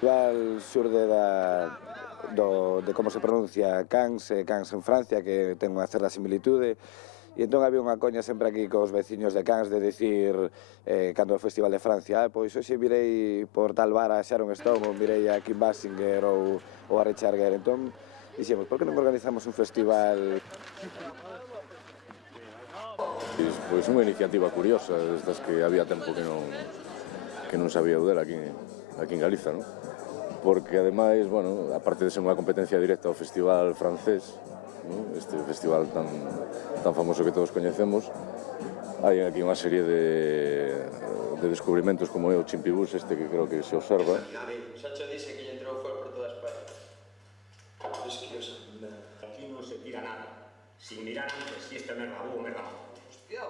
festival xurde de como se pronuncia Cannes en Francia, que ten unha certa similitude, e entón había unha coña sempre aquí cos veciños de Cannes de dicir, cando o Festival de Francia, pois hoxe virei por tal bar a Sharon Stone, ou virei a Kim Basinger ou a Richard Gere. Entón dixemos, por que non organizamos un festival? Pois unha iniciativa curiosa, destas que había tempo que non sabía eu dela aquí en Galiza, non? Porque ademais, bueno, aparte de ser unha competencia directa ao festival francés, ¿no? Este festival tan famoso que todos coñecemos, hai aquí unha serie de descubrimentos como é o Chimpibus este que creo que se observa. Xa che dixe que lle entrou fuego por toda España. Es que os... Aquí non se tira nada, sin mirar antes si este merda bo ou merda malo. Hostia,